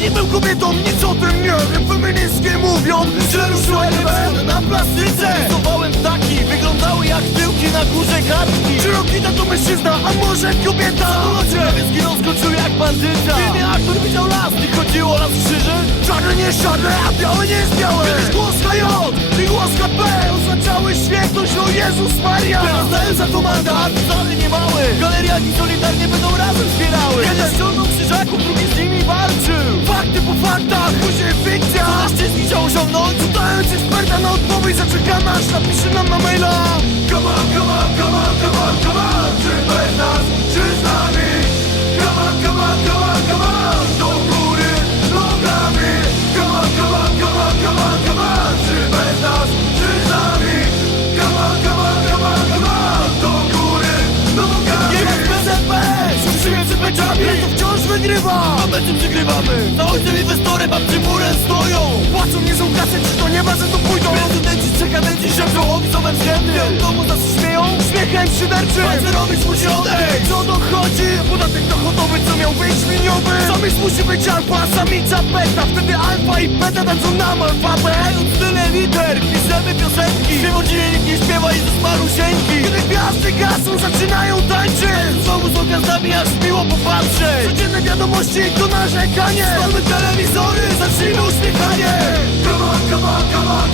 nie był kobietą, nic o tym nie wiem. Feministki mówią, że ruszyłem na plastyce. Rysowałem ptaki, wyglądały jak tyłki na górze kartki Czy Rokita to mężczyzna, a może kobieta? Samolocie prawie zginął, skoczył jak bandyta. W filmie Artur widział las, nie chodziło o las krzyży? Czarne nie jest czarne, a białe nie jest białe. Kiedyś głos HJ i głos KP Oznaczały świętość, o Jezus Maria. Teraz daję za to mandat, wcale nie mały. Galeriaki solidarnie będą razem zbierały. Jeden ściągnął krzyżaków, drugi z nimi walczył. Fakty po faktach, wygrywa A meczem przegrywamy Za ojcem inwestorem, a przy stoją Płacą nie są kasy, czy to nie ma, że tu pójdą Prezydenci, trzekadenci, szepczą o widzowym względy W domu nas śmieją, śmiechem szyderczy Palce robić musi odejść miał być liniowy Samych musi być alfa, samica beta. Wtedy alfa i beta dadzą nam alfabet. Mając tyle liter, piszemy piosenki. Śpiewał nikt nie śpiewa i ze smarusieńki Kiedy gwiazdy gasą, zaczynają tańczyć. Znowu są gwiazdami, aż miło popatrzeć Codzienne wiadomości to narzekanie. Spalmy telewizory, zacznijmy uśmiechanie. Come on, come on, come on,